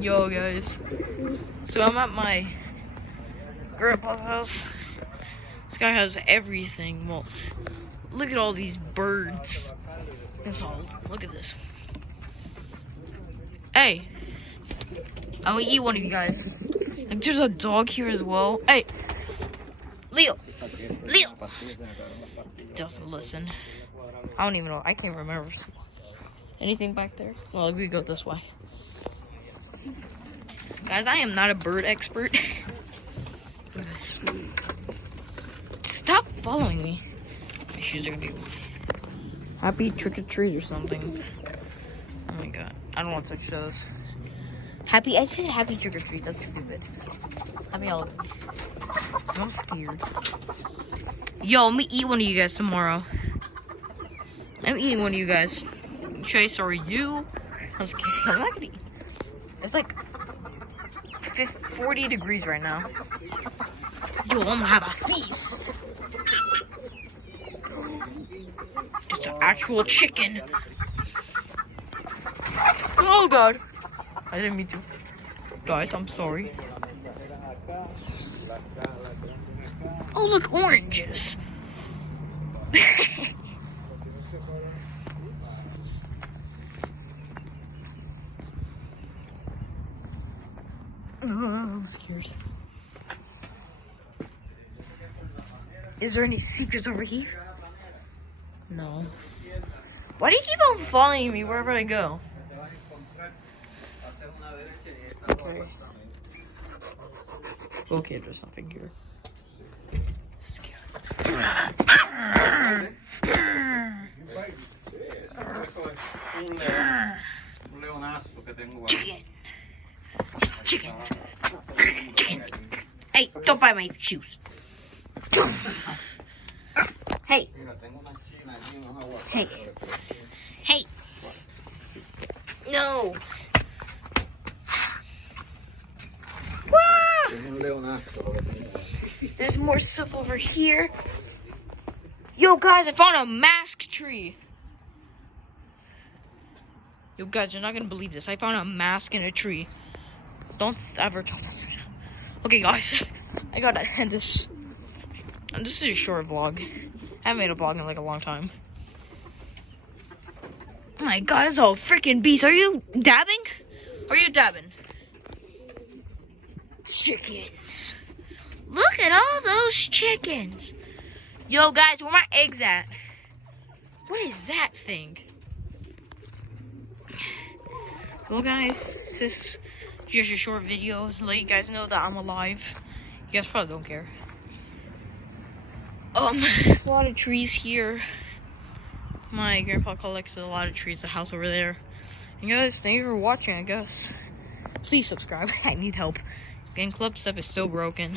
Yo guys, so I'm at my grandpa's house. This guy has everything. Well, look at all these birds. That's all. Look at this. Hey, I will eat one of you guys. Like, there's a dog here as well. Hey, Leo. Doesn't listen. I don't even know. I can't remember. Anything back there? Well, we go this way. Guys, I am not a bird expert. Stop following me. My shoes are gonna be happy trick or treat or something. Oh my god. I don't want to touch those. I said happy trick or treat. That's stupid. Happy Halloween. I'm scared. Yo, I'm gonna eat one of you guys tomorrow. I'm eating one of you guys. Chase, or you? I was kidding. I'm not gonna eat. It's like 40 degrees right now. Yo, I'm gonna have a feast. It's an actual chicken. Oh god. I didn't mean to. Guys, I'm sorry. Oh, look, oranges. I'm scared. Is there any secrets over here? No. Why do you keep on following me wherever I go? Okay. Okay, there's nothing here. Chicken. Hey, don't bite my shoes. Hey. Hey. No. There's more stuff over here. Yo, guys, I found a masked tree. Yo, guys, you're not gonna believe this. I found a mask in a tree. Don't ever talk to me. Okay, guys, I gotta end this. And this is a short vlog. I haven't made a vlog in like a long time. Oh my god, it's a freaking beast. Are you dabbing? Are you dabbing? Chickens. Look at all those chickens. Yo, guys, where my eggs at? What is that thing? Well, guys, this is just a short video to let you guys know that I'm alive. You guys probably don't care. There's a lot of trees here. My grandpa collects a lot of trees, the house over there. And guys, thank you for watching, I guess. Please subscribe. I need help. Game Club stuff is still broken.